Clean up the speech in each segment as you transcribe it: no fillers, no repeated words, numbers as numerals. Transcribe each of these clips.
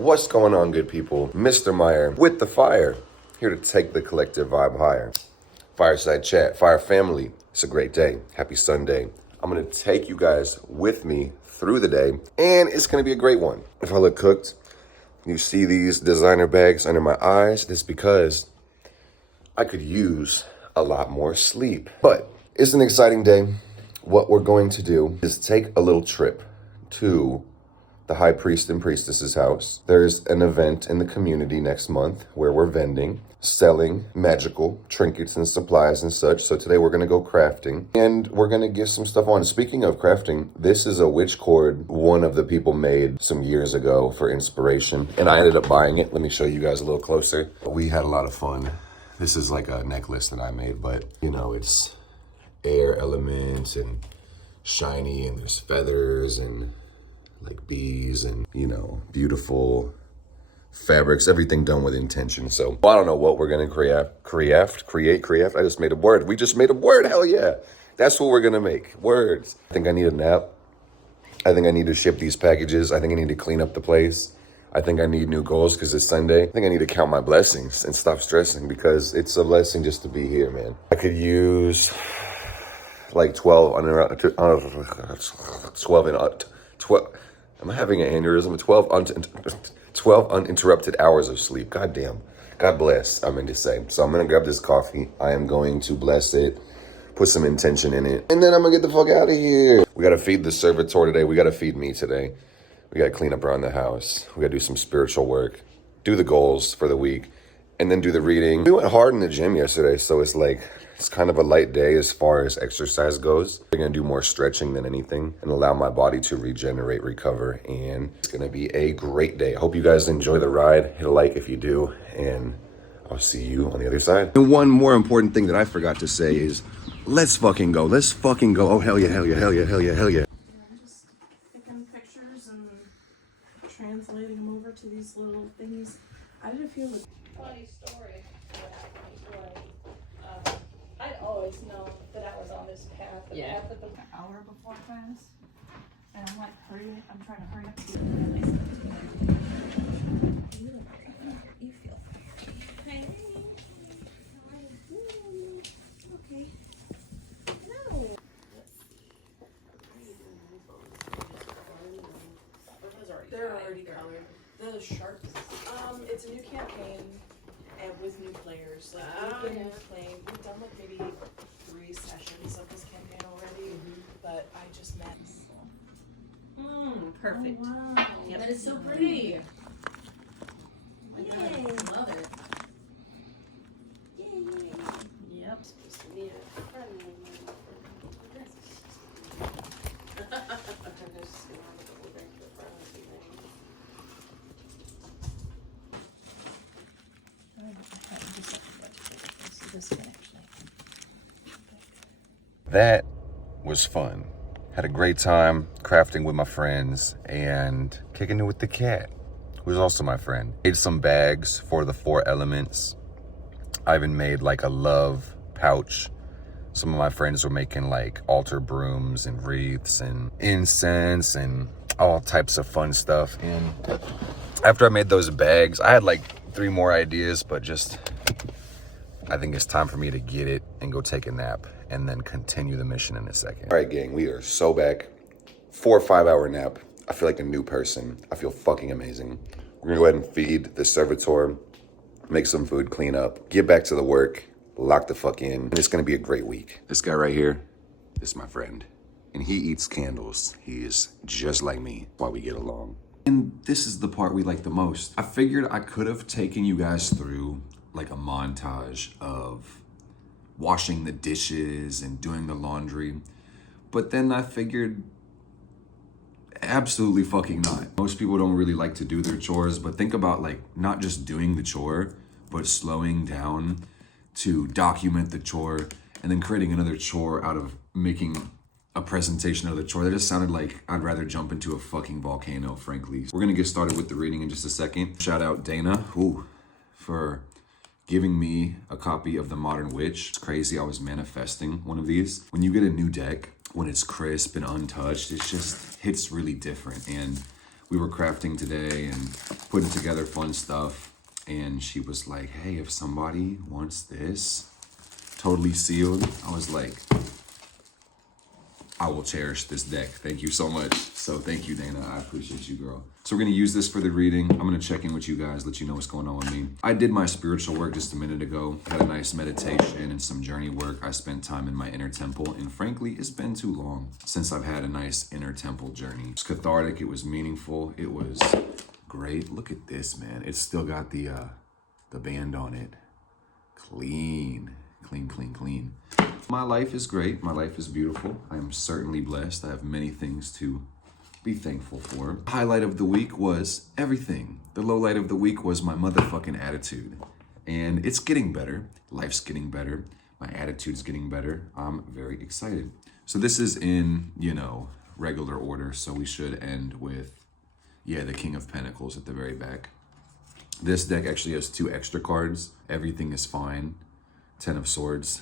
What's going on, good people? Mr. Meyer with the fire, here to take the collective vibe higher. Fireside chat, fire family. It's a great day. Happy Sunday. I'm gonna take you guys with me through the day, and it's gonna be a great one. If I look cooked, you see these designer bags under my eyes, it's because I could use a lot more sleep. But it's an exciting day. What we're going to do is take a little trip to the high priest and priestess's house. There's an event in the community next month where we're vending, selling magical trinkets and supplies and such. So today we're gonna go crafting and we're gonna get some stuff on. Speaking of crafting, this is a witch cord one of the people made some years ago for inspiration, and I ended up buying it. Let me show you guys a little closer. We had a lot of fun. This is like a necklace that I made, but you know, it's air elements and shiny, and there's feathers and like bees and, you know, beautiful fabrics, everything done with intention. So I don't know what we're gonna create. I just made a word. We just made a word, hell yeah. That's what we're gonna make, words. I think I need a nap. I think I need to ship these packages. I think I need to clean up the place. I think I need new goals because it's Sunday. I think I need to count my blessings and stop stressing because it's a blessing just to be here, man. I could use like 12 am I having an aneurysm? 12 uninterrupted hours of sleep. God damn. God bless, I meant to say. So I'm going to grab this coffee. I am going to bless it, put some intention in it, and then I'm going to get the fuck out of here. We got to feed the servitor today. We got to feed me today. We got to clean up around the house. We got to do some spiritual work, do the goals for the week, and then do the reading. We went hard in the gym yesterday, so it's kind of a light day as far as exercise goes. I'm gonna do more stretching than anything and allow my body to regenerate, recover, and it's gonna be a great day. I hope you guys enjoy the ride. Hit a like if you do, and I'll see you on the other side. And one more important thing that I forgot to say is, let's fucking go. Let's fucking go. Oh, hell yeah, hell yeah, hell yeah, hell yeah, hell yeah. I'm just picking pictures and translating them over to these little thingies. I did a few Funny story. I'd always known that I was on this path. The path of the hour before class, and I'm like, I'm trying to hurry up. You feel hey. Okay. No. They're already colored. The sharks. It's a new campaign and with new players. Like we've been playing. We've done like maybe 3 sessions of this campaign already, but I just met. Perfect. Oh, wow. Yep. That is so pretty. Yay. Love it. Yay. Yep. That was fun. Had a great time crafting with my friends and kicking it with the cat, who's also my friend. Made some bags for the 4 elements. I even made like a love pouch. Some of my friends were making like altar brooms and wreaths and incense and all types of fun stuff. And after I made those bags, I had like 3 more ideas, but I think it's time for me to get it and go take a nap and then continue the mission in a second. All right, gang, we are so back. 4 or 5 hour nap. I feel like a new person. I feel fucking amazing. We're gonna go ahead and feed the servitor, make some food, clean up, get back to the work, lock the fuck in, and it's gonna be a great week. This guy right here is my friend, and he eats candles. He is just like me. Why we get along. And this is the part we like the most. I figured I could have taken you guys through like a montage of washing the dishes and doing the laundry, but then I figured absolutely fucking not. Most people don't really like to do their chores, but think about like not just doing the chore, but slowing down to document the chore and then creating another chore out of making a presentation of the chore. That just sounded like I'd rather jump into a fucking volcano, frankly. We're gonna get started with the reading in just a second. Shout out Dana, for giving me a copy of The Modern Witch. It's crazy, I was manifesting one of these. When you get a new deck, when it's crisp and untouched, it just hits really different. And we were crafting today and putting together fun stuff. And she was like, hey, if somebody wants this, totally sealed. I was like, I will cherish this deck. Thank you so much. So thank you, Dana. I appreciate you, girl. So we're gonna use this for the reading. I'm gonna check in with you guys, let you know what's going on with me. I did my spiritual work just a minute ago. Had a nice meditation and some journey work. I spent time in my inner temple, and frankly, it's been too long since I've had a nice inner temple journey. It was cathartic, it was meaningful, it was great. Look at this, man. It's still got the band on it. Clean. Clean, clean, clean. My life is great. My life is beautiful. I am certainly blessed. I have many things to be thankful for. The highlight of the week was everything. The low light of the week was my motherfucking attitude. And it's getting better. Life's getting better. My attitude's getting better. I'm very excited. So this is in, regular order. So we should end with, the King of Pentacles at the very back. This deck actually has 2 extra cards. Everything is fine. 10 of Swords.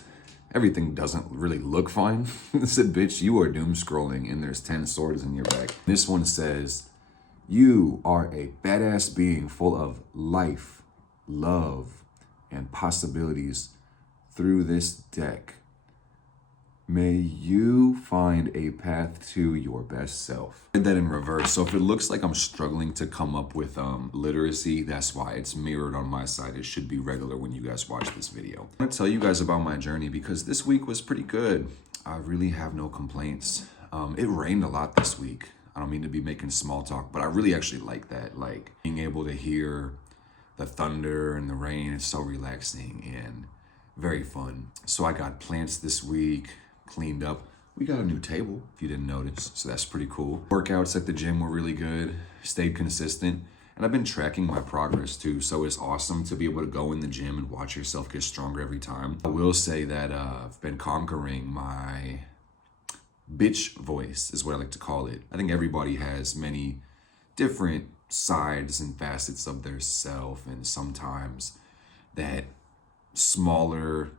Everything doesn't really look fine. It said, bitch, you are doom scrolling and there's 10 swords in your back. This one says, you are a badass being full of life, love, and possibilities through this deck. May you find a path to your best self. I did that in reverse. So if it looks like I'm struggling to come up with literacy, that's why it's mirrored on my side. It should be regular when you guys watch this video. I'm gonna tell you guys about my journey because this week was pretty good. I really have no complaints. It rained a lot this week. I don't mean to be making small talk, but I really actually like that. Like being able to hear the thunder and the rain is so relaxing and very fun. So I got plants this week. Cleaned up. We got a new table, if you didn't notice, so that's pretty cool. Workouts at the gym were really good, stayed consistent, and I've been tracking my progress too, so it's awesome to be able to go in the gym and watch yourself get stronger every time. I will say that I've been conquering my bitch voice, is what I like to call it. I think everybody has many different sides and facets of their self, and sometimes that smaller,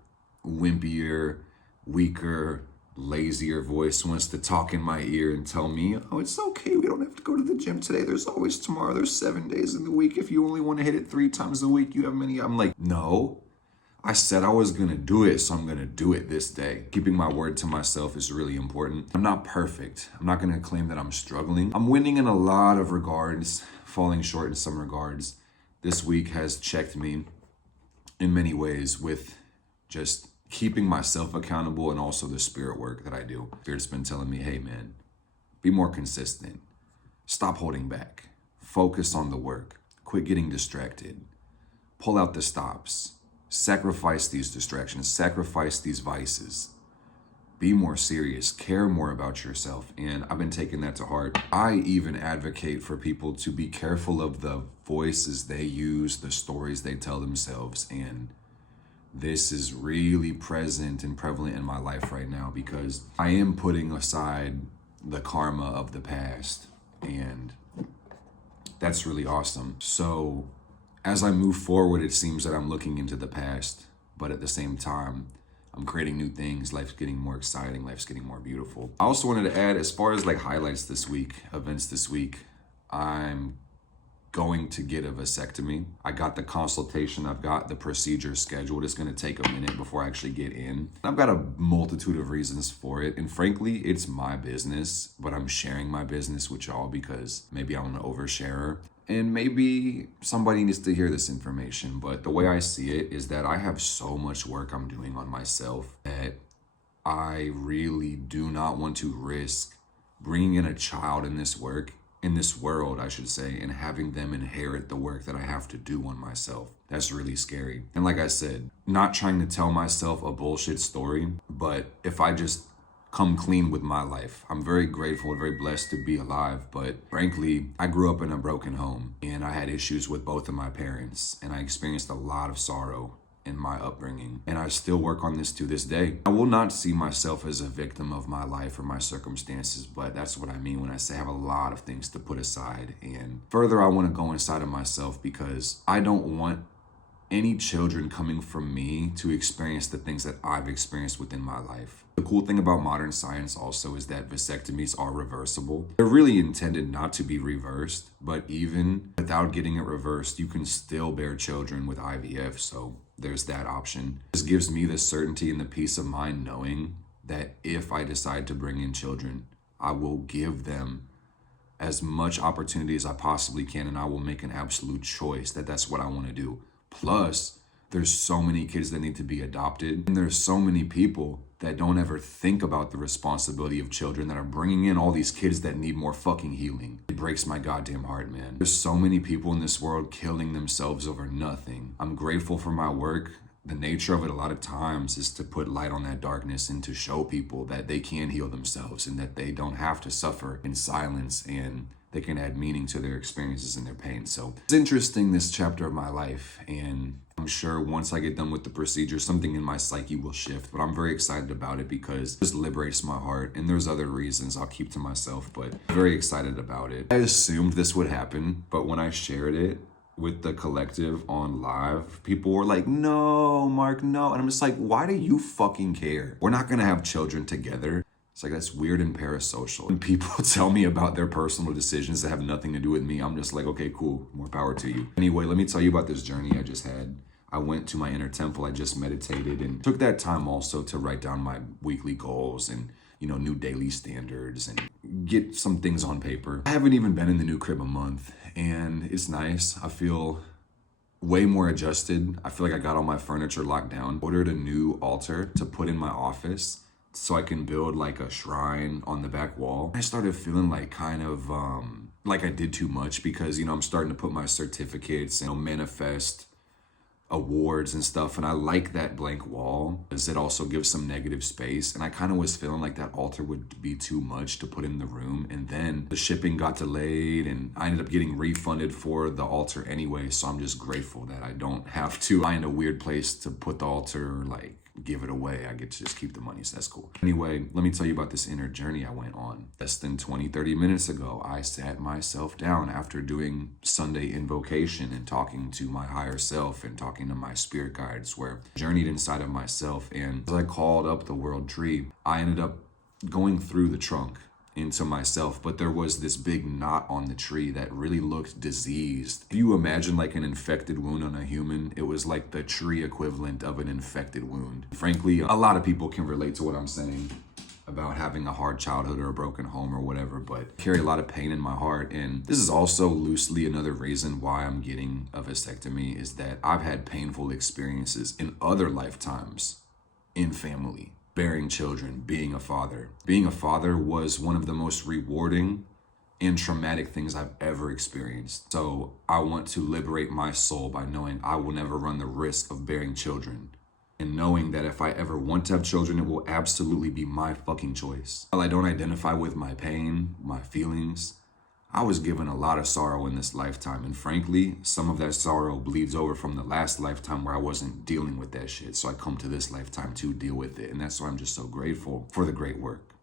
wimpier, weaker, lazier voice wants to talk in my ear and tell me, oh, it's okay, we don't have to go to the gym today. There's always tomorrow. There's 7 days in the week. If you only want to hit it 3 times a week, you have many. I'm like, no, I said I was going to do it, so I'm going to do it this day. Keeping my word to myself is really important. I'm not perfect. I'm not going to claim that I'm struggling. I'm winning in a lot of regards, falling short in some regards. This week has checked me in many ways with just keeping myself accountable and also the spirit work that I do. Spirit's been telling me, hey man, be more consistent. Stop holding back. Focus on the work. Quit getting distracted. Pull out the stops. Sacrifice these distractions. Sacrifice these vices. Be more serious. Care more about yourself. And I've been taking that to heart. I even advocate for people to be careful of the voices they use, the stories they tell themselves, and this is really present and prevalent in my life right now because I am putting aside the karma of the past, and that's really awesome. So as I move forward, it seems that I'm looking into the past, but at the same time, I'm creating new things. Life's getting more exciting. Life's getting more beautiful. I also wanted to add, as far as like highlights this week, events this week, I'm going to get a vasectomy. I got the consultation. I've got the procedure scheduled. It's going to take a minute before I actually get in. I've got a multitude of reasons for it. And frankly, it's my business, but I'm sharing my business with y'all because maybe I'm an oversharer. And maybe somebody needs to hear this information. But the way I see it is that I have so much work I'm doing on myself that I really do not want to risk bringing in a child in this world, I should say, and having them inherit the work that I have to do on myself. That's really scary. And like I said, not trying to tell myself a bullshit story, but if I just come clean with my life, I'm very grateful and very blessed to be alive. But frankly, I grew up in a broken home and I had issues with both of my parents, and I experienced a lot of sorrow in my upbringing, and I still work on this to this day. I will not see myself as a victim of my life or my circumstances, but that's what I mean when I say I have a lot of things to put aside. And further, I want to go inside of myself because I don't want any children coming from me to experience the things that I've experienced within my life. The cool thing about modern science also is that vasectomies are reversible. They're really intended not to be reversed, but even without getting it reversed, you can still bear children with IVF, so there's that option. This gives me the certainty and the peace of mind knowing that if I decide to bring in children, I will give them as much opportunity as I possibly can, and I will make an absolute choice that that's what I want to do. Plus, there's so many kids that need to be adopted, and there's so many people that don't ever think about the responsibility of children that are bringing in all these kids that need more fucking healing. It breaks my goddamn heart, man. There's so many people in this world killing themselves over nothing. I'm grateful for my work. The nature of it a lot of times is to put light on that darkness and to show people that they can heal themselves and that they don't have to suffer in silence, and they can add meaning to their experiences and their pain. So it's interesting, this chapter of my life, and I'm sure once I get done with the procedure, something in my psyche will shift, but I'm very excited about it because it just liberates my heart, and there's other reasons I'll keep to myself, but I'm very excited about it. I assumed this would happen, but when I shared it with the collective on live, people were like, no, Mark, no. And I'm just like, why do you fucking care? We're not gonna have children together. It's like, that's weird and parasocial. When people tell me about their personal decisions that have nothing to do with me, I'm just like, okay, cool, more power to you. Anyway, let me tell you about this journey I just had. I went to my inner temple, I just meditated, and took that time also to write down my weekly goals and, new daily standards and get some things on paper. I haven't even been in the new crib a month, and it's nice. I feel way more adjusted. I feel like I got all my furniture locked down. Ordered a new altar to put in my office so I can build like a shrine on the back wall. I started feeling like kind of like I did too much because, I'm starting to put my certificates and manifest awards and stuff, and I like that blank wall because it also gives some negative space, and I kind of was feeling like that altar would be too much to put in the room. And then the shipping got delayed and I ended up getting refunded for the altar anyway, so I'm just grateful that I don't have to find a weird place to put the altar or like give it away. I get to just keep the money, so that's cool. Anyway, let me tell you about this inner journey I went on. Less than 20-30 minutes ago, I sat myself down after doing Sunday invocation and talking to my higher self and talking to my spirit guides, where I journeyed inside of myself. And as I called up the world tree, I ended up going through the trunk into myself, but there was this big knot on the tree that really looked diseased. If you imagine like an infected wound on a human, it was like the tree equivalent of an infected wound. Frankly, a lot of people can relate to what I'm saying about having a hard childhood or a broken home or whatever, but I carry a lot of pain in my heart. And this is also loosely another reason why I'm getting a vasectomy, is that I've had painful experiences in other lifetimes in family. Bearing children, being a father. Being a father was one of the most rewarding and traumatic things I've ever experienced. So I want to liberate my soul by knowing I will never run the risk of bearing children, and knowing that if I ever want to have children, it will absolutely be my fucking choice. While I don't identify with my pain, my feelings, I was given a lot of sorrow in this lifetime, and frankly, some of that sorrow bleeds over from the last lifetime where I wasn't dealing with that shit. So I come to this lifetime to deal with it, and that's why I'm just so grateful for the great work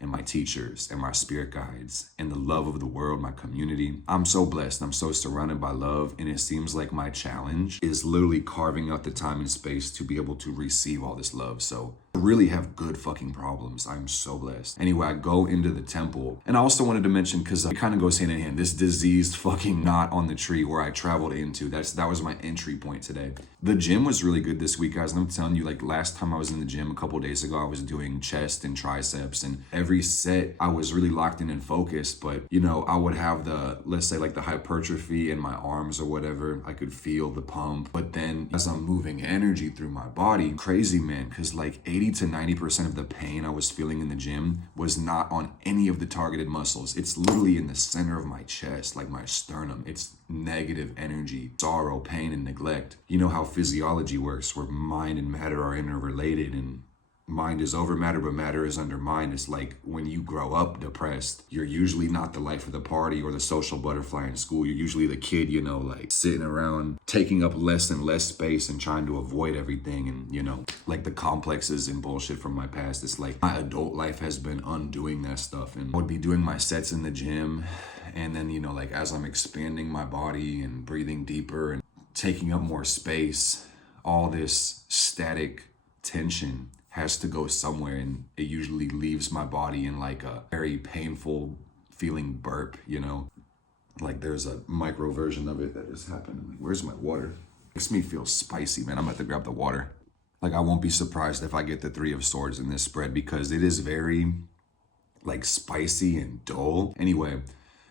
and my teachers and my spirit guides and the love of the world, my community. I'm so blessed. I'm so surrounded by love, and it seems like my challenge is literally carving out the time and space to be able to receive all this love. So I really have good fucking problems. I'm so blessed. Anyway, I go into the temple, and I also wanted to mention, because it kind of goes hand in hand, this diseased fucking knot on the tree where I traveled into, that was my entry point today. The gym was really good this week, guys. And I'm telling you, like last time I was in the gym a couple days ago, I was doing chest and triceps, and every set I was really locked in and focused. But I would have the, let's say like the hypertrophy in my arms or whatever. I could feel the pump, but then as I'm moving energy through my body, crazy, man, because like 80 to 90% of the pain I was feeling in the gym was not on any of the targeted muscles. It's literally in the center of my chest, like my sternum. It's negative energy, sorrow, pain, and neglect. You know how physiology works, where mind and matter are interrelated, and mind is over matter, but matter is under mind. It's like when you grow up depressed, you're usually not the life of the party or the social butterfly in school. You're usually the kid, like sitting around, taking up less and less space and trying to avoid everything. And, like the complexes and bullshit from my past. It's like my adult life has been undoing that stuff. And I would be doing my sets in the gym. And then, like as I'm expanding my body and breathing deeper and taking up more space, all this static tension has to go somewhere, and it usually leaves my body in like a very painful feeling burp, you know? Like there's a micro version of it that just happened. Like, where's my water? Makes me feel spicy, man. I'm about to grab the water. Like, I won't be surprised if I get the Three of Swords in this spread because it is very like spicy and dull. Anyway,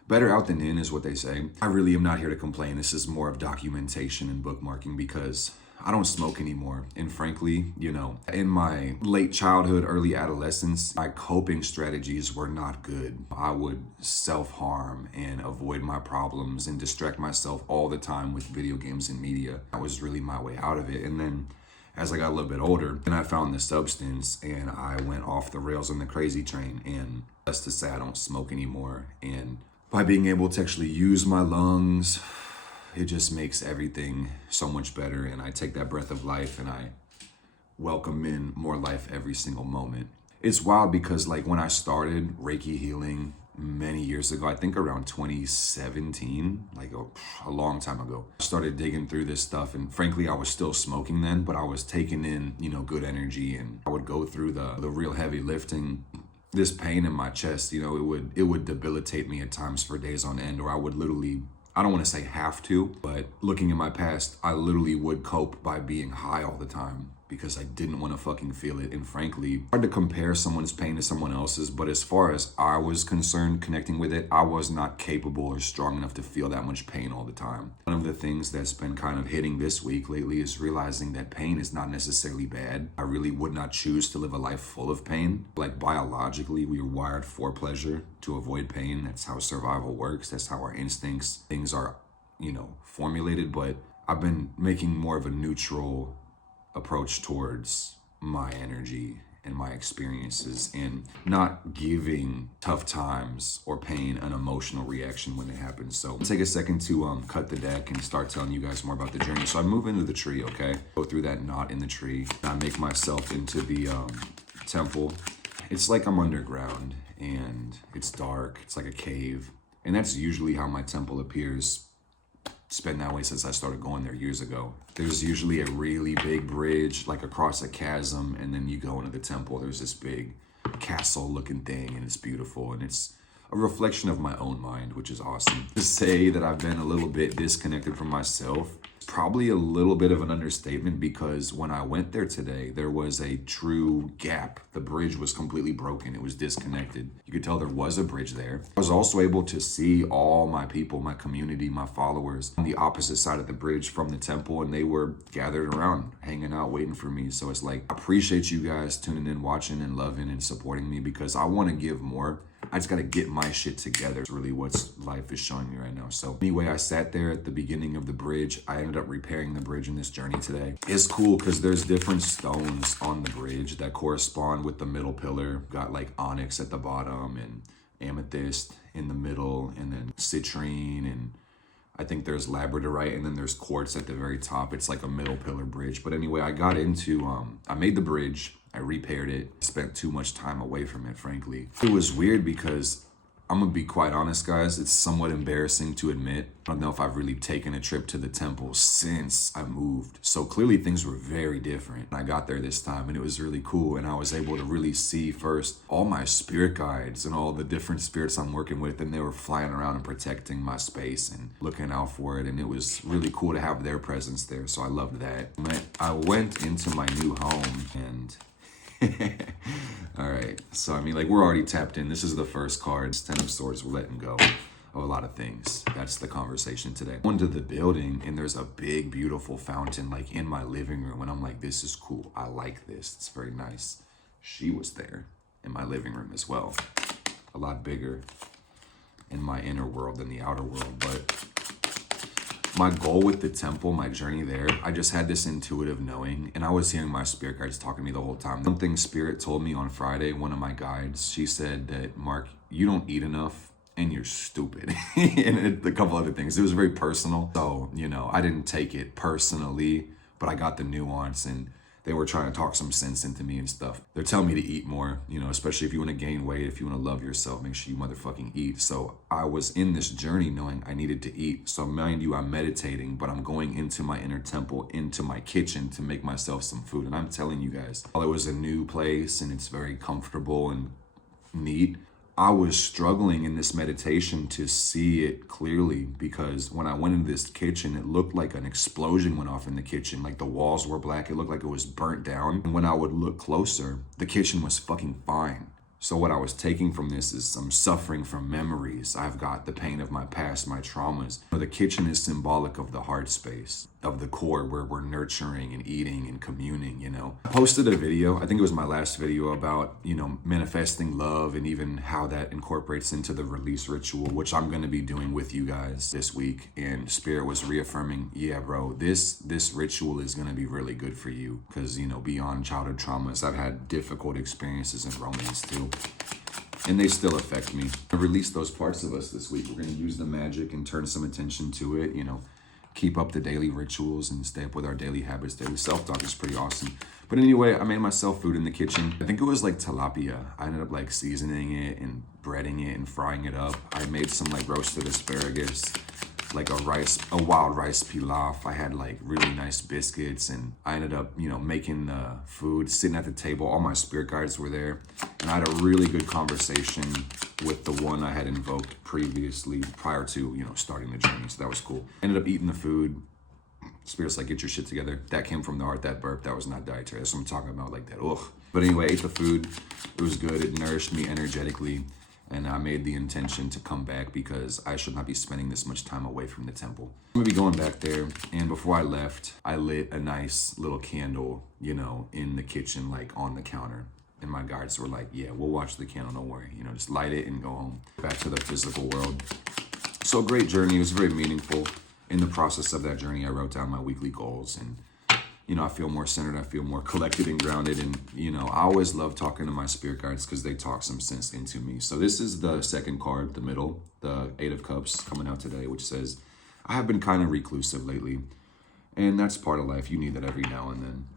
better out than in is what they say. I really am not here to complain. This is more of documentation and bookmarking because I don't smoke anymore. And frankly, you know, in my late childhood, early adolescence, my coping strategies were not good. I would self-harm and avoid my problems and distract myself all the time with video games and media. That was really my way out of it. And then as I got a little bit older, then I found the substance and I went off the rails on the crazy train. And that's to say I don't smoke anymore. And by being able to actually use my lungs, it just makes everything so much better. And I take that breath of life and I welcome in more life every single moment. It's wild because like when I started Reiki healing many years ago, I think around 2017, like a long time ago, I started digging through this stuff. And frankly, I was still smoking then, but I was taking in, you know, good energy, and I would go through the real heavy lifting. This pain in my chest, you know, it would debilitate me at times for days on end, or I would literally, I don't want to say have to, but looking in my past, I literally would cope by being high all the time because I didn't want to fucking feel it. And frankly, hard to compare someone's pain to someone else's, but as far as I was concerned connecting with it, I was not capable or strong enough to feel that much pain all the time. One of the things that's been kind of hitting this week lately is realizing that pain is not necessarily bad. I really would not choose to live a life full of pain. Like biologically, we are wired for pleasure, to avoid pain. That's how survival works. That's how our instincts, things are, you know, formulated. But I've been making more of a neutral approach towards my energy and my experiences, and not giving tough times or pain an emotional reaction when it happens. So take a second to cut the deck and start telling you guys more about the journey. So I move into the tree, okay? Go through that knot in the tree. I make myself into the temple. It's like I'm underground and it's dark. It's like a cave. And that's usually how my temple appears. It's been that way since I started going there years ago. There's usually a really big bridge, like across a chasm, and then you go into the temple. There's this big castle looking thing, and it's beautiful, and it's a reflection of my own mind, which is awesome. To say that I've been a little bit disconnected from myself, probably a little bit of an understatement, because when I went there today, there was a true gap. The bridge was completely broken. It was disconnected. You could tell there was a bridge there. I was also able to see all my people, my community, my followers on the opposite side of the bridge from the temple, and they were gathered around, hanging out, waiting for me. So it's like, I appreciate you guys tuning in, watching, and loving and supporting me, because I want to give more. I just got to get my shit together. It's really what life is showing me right now. So anyway, I sat there at the beginning of the bridge. I ended up repairing the bridge in this journey today. It's cool because there's different stones on the bridge that correspond with the middle pillar. Got like onyx at the bottom and amethyst in the middle, and then citrine, and I think there's labradorite, and then there's quartz at the very top. It's like a middle pillar bridge. But anyway, I got into, I made the bridge. I repaired it, spent too much time away from it, frankly. It was weird because, I'm gonna be quite honest, guys, it's somewhat embarrassing to admit. I don't know if I've really taken a trip to the temple since I moved. So clearly things were very different. I got there this time and it was really cool, and I was able to really see first all my spirit guides and all the different spirits I'm working with, and they were flying around and protecting my space and looking out for it, and it was really cool to have their presence there, so I loved that. I went into my new home and all right, so I mean, like, we're already tapped in. This is the first card. It's 10 of Swords. We're letting go of a lot of things. That's the conversation today. I went to the building and there's a big, beautiful fountain like in my living room, and I'm like, this is cool. I like this. It's very nice. She was there in my living room as well. A lot bigger in my inner world than the outer world, but my goal with the temple, my journey there, I just had this intuitive knowing, and I was hearing my spirit guides talking to me the whole time. One thing spirit told me on Friday, one of my guides, she said that, Mark, you don't eat enough and you're stupid. And a couple other things. It was very personal. So, you know, I didn't take it personally, but I got the nuance, and they were trying to talk some sense into me and stuff. They're telling me to eat more, you know, especially if you want to gain weight, if you want to love yourself, make sure you motherfucking eat. So I was in this journey knowing I needed to eat. So mind you, I'm meditating, but I'm going into my inner temple, into my kitchen to make myself some food. And I'm telling you guys, while it was a new place and it's very comfortable and neat, I was struggling in this meditation to see it clearly, because when I went into this kitchen, it looked like an explosion went off in the kitchen. Like the walls were black. It looked like it was burnt down. And when I would look closer, the kitchen was fucking fine. So what I was taking from this is I'm suffering from memories. I've got the pain of my past, my traumas. The kitchen is symbolic of the heart space, of the core where we're nurturing and eating and communing, you know. I posted a video, I think it was my last video, about, you know, manifesting love and even how that incorporates into the release ritual, which I'm gonna be doing with you guys this week. And Spirit was reaffirming, yeah, bro, this ritual is gonna be really good for you. Cause, you know, beyond childhood traumas, I've had difficult experiences in romance too. And they still affect me. I released those parts of us this week. We're gonna use the magic and turn some attention to it, you know, keep up the daily rituals and stay up with our daily habits. Daily self-talk is pretty awesome. But anyway, I made myself food in the kitchen. I think it was like tilapia. I ended up like seasoning it and breading it and frying it up. I made some like roasted asparagus, like a wild rice pilaf. I had like really nice biscuits, and I ended up, you know, making the food, sitting at the table. All my spirit guides were there, and I had a really good conversation with the one I had invoked previously prior to, you know, starting the journey. So that was cool. Ended up eating the food. Spirit's like, get your shit together. That came from the heart, that burp. That was not dietary. That's what I'm talking about, like that. Ugh. But anyway, ate the food. It was good. It nourished me energetically. And I made the intention to come back because I should not be spending this much time away from the temple. I'm gonna be going back there. And before I left, I lit a nice little candle, you know, in the kitchen, like on the counter. And my guides were like, yeah, we'll watch the candle, don't worry. You know, just light it and go home, back to the physical world. So great journey. It was very meaningful. In the process of that journey, I wrote down my weekly goals, and you know, I feel more centered, I feel more collected and grounded. And, you know, I always love talking to my spirit guides because they talk some sense into me. So this is the second card, the middle, the 8 of Cups coming out today, which says, I have been kind of reclusive lately. And that's part of life. You need that every now and then.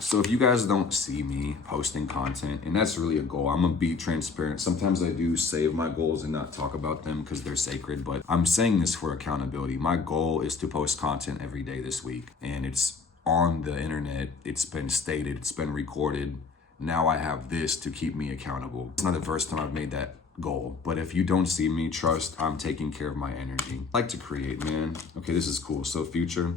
So if you guys don't see me posting content, and that's really a goal, I'm gonna be transparent. Sometimes I do save my goals and not talk about them because they're sacred, but I'm saying this for accountability. My goal is to post content every day this week, and it's on the internet. It's been stated, it's been recorded. Now I have this to keep me accountable. It's not the first time I've made that goal, but if you don't see me, trust I'm taking care of my energy. I like to create, man. Okay, this is cool. So future,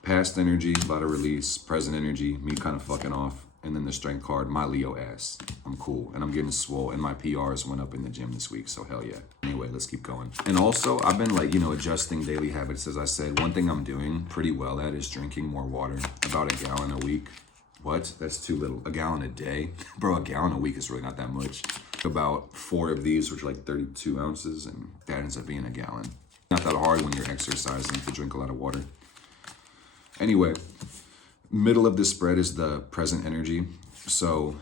past energy, about to release, present energy, me kind of fucking off, and then the strength card, my Leo ass. I'm cool, and I'm getting swole, and my PRs went up in the gym this week, so hell yeah. Anyway, let's keep going. And also, I've been like, you know, adjusting daily habits, as I said. One thing I'm doing pretty well at is drinking more water, about a gallon a week. What? That's too little. A gallon a day? Bro, a gallon a week is really not that much. About 4 of these, which are like 32 ounces, and that ends up being a gallon. Not that hard when you're exercising to drink a lot of water. Anyway, middle of this spread is the present energy. So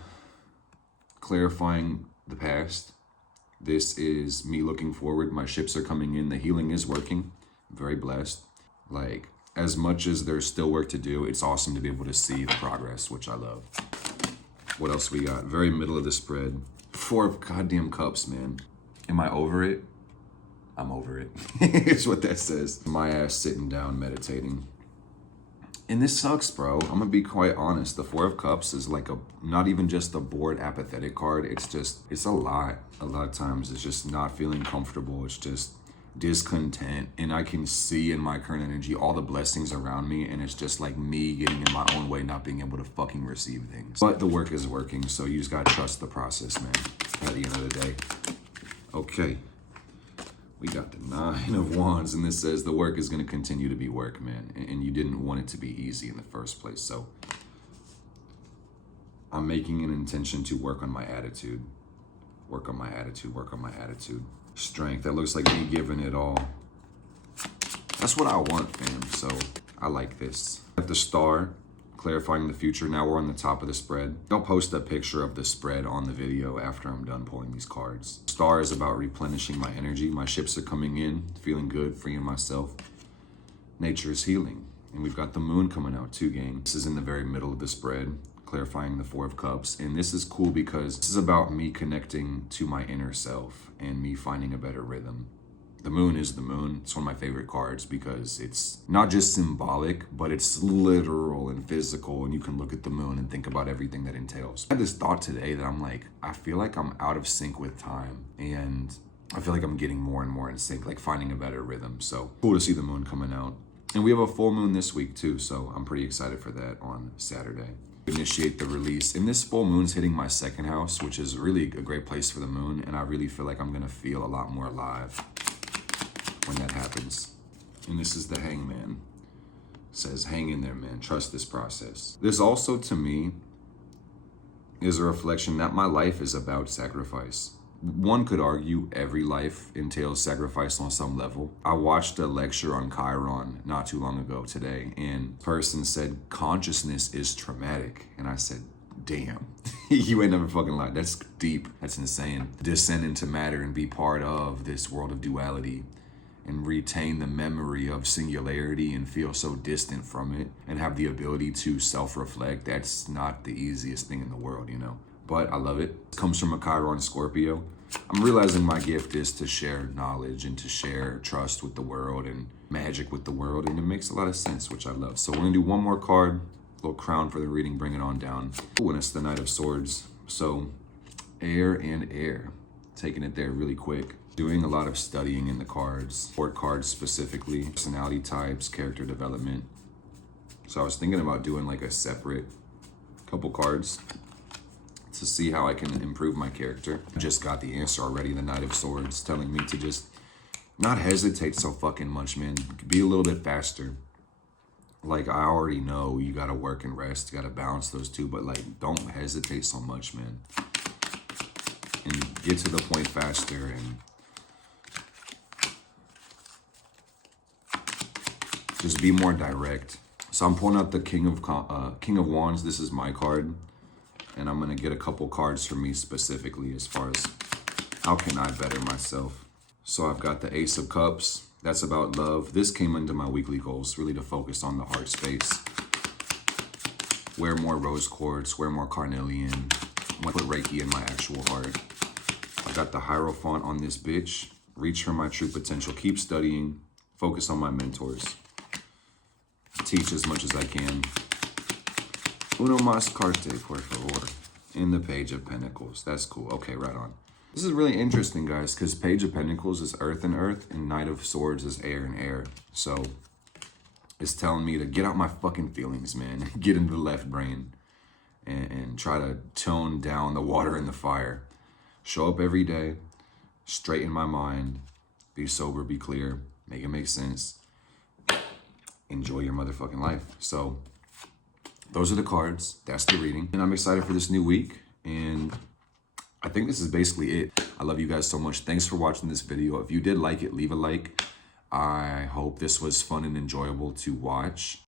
clarifying the past. This is me looking forward. My ships are coming in. The healing is working. I'm very blessed. Like, as much as there's still work to do, it's awesome to be able to see the progress, which I love. What else we got? Very middle of the spread. 4 of goddamn cups, man. Am I over it? I'm over it. It's what that says. My ass sitting down meditating. And this sucks, bro. I'm gonna be quite honest. The 4 of Cups is like not even just a bored, apathetic card. It's a lot. A lot of times it's just not feeling comfortable. It's just discontent. And I can see in my current energy all the blessings around me, and it's just like me getting in my own way, not being able to fucking receive things. But the work is working, so you just gotta trust the process, man, at the end of the day. Okay. We got the 9 of Wands, and this says the work is going to continue to be work, man. And you didn't want it to be easy in the first place. So I'm making an intention to work on my attitude. Work on my attitude, work on my attitude. Strength, that looks like me giving it all. That's what I want, fam. So I like this. At the Star, clarifying the future. Now we're on the top of the spread. I'll post a picture of the spread on the video after I'm done pulling these cards. Star is about replenishing my energy. My ships are coming in, feeling good, freeing myself. Nature is healing. And we've got the moon coming out too, gang. This is in the very middle of the spread, clarifying the Four of Cups. And this is cool because this is about me connecting to my inner self and me finding a better rhythm. The moon is the moon. It's one of my favorite cards because it's not just symbolic, but it's literal and physical. And you can look at the moon and think about everything that entails. I had this thought today that I'm like, I feel like I'm out of sync with time. And I feel like I'm getting more and more in sync, like finding a better rhythm. So cool to see the moon coming out. And we have a full moon this week too. So I'm pretty excited for that on Saturday. Initiate the release. And this full moon's hitting my second house, which is really a great place for the moon. And I really feel like I'm gonna feel a lot more alive when that happens. And this is the Hangman. It says, hang in there, man. Trust this process. This also, to me, is a reflection that my life is about sacrifice. One could argue every life entails sacrifice on some level. I watched a lecture on Chiron not too long ago today, and the person said, consciousness is traumatic. And I said, damn, you ain't never fucking lied. That's deep. That's insane. Descend into matter and be part of this world of duality and retain the memory of singularity and feel so distant from it and have the ability to self-reflect. That's not the easiest thing in the world, you know, but I love it. It comes from a Chiron Scorpio. I'm realizing my gift is to share knowledge and to share trust with the world and magic with the world, and it makes a lot of sense, which I love. So we're gonna do one more card, little crown for the reading, bring it on down. Ooh, and it's the Knight of Swords. So air and air, taking it there really quick. Doing a lot of studying in the cards, support cards specifically, personality types, character development. So I was thinking about doing like a separate couple cards to see how I can improve my character. I just got the answer already, the Knight of Swords, telling me to just not hesitate so fucking much, man. Be a little bit faster. Like, I already know you gotta work and rest, you gotta balance those two, but like, don't hesitate so much, man. And get to the point faster and just be more direct. So I'm pulling out the King of Wands. This is my card. And I'm gonna get a couple cards for me specifically as far as how can I better myself. So I've got the Ace of Cups. That's about love. This came into my weekly goals, really to focus on the heart space. Wear more rose quartz, wear more carnelian. I'm gonna put Reiki in my actual heart. I got the Hierophant on this bitch. Reach for my true potential. Keep studying. Focus on my mentors. Teach as much as I can. Uno más carte, por favor. In the Page of Pentacles. That's cool. Okay, right on. This is really interesting, guys, because Page of Pentacles is earth and earth, and Knight of Swords is air and air. So it's telling me to get out my fucking feelings, man. Get into the left brain and try to tone down the water and the fire. Show up every day. Straighten my mind. Be sober, be clear. Make it make sense. Enjoy your motherfucking life. So those are the cards. That's the reading. And I'm excited for this new week. And I think this is basically it. I love you guys so much. Thanks for watching this video. If you did like it, leave a like. I hope this was fun and enjoyable to watch.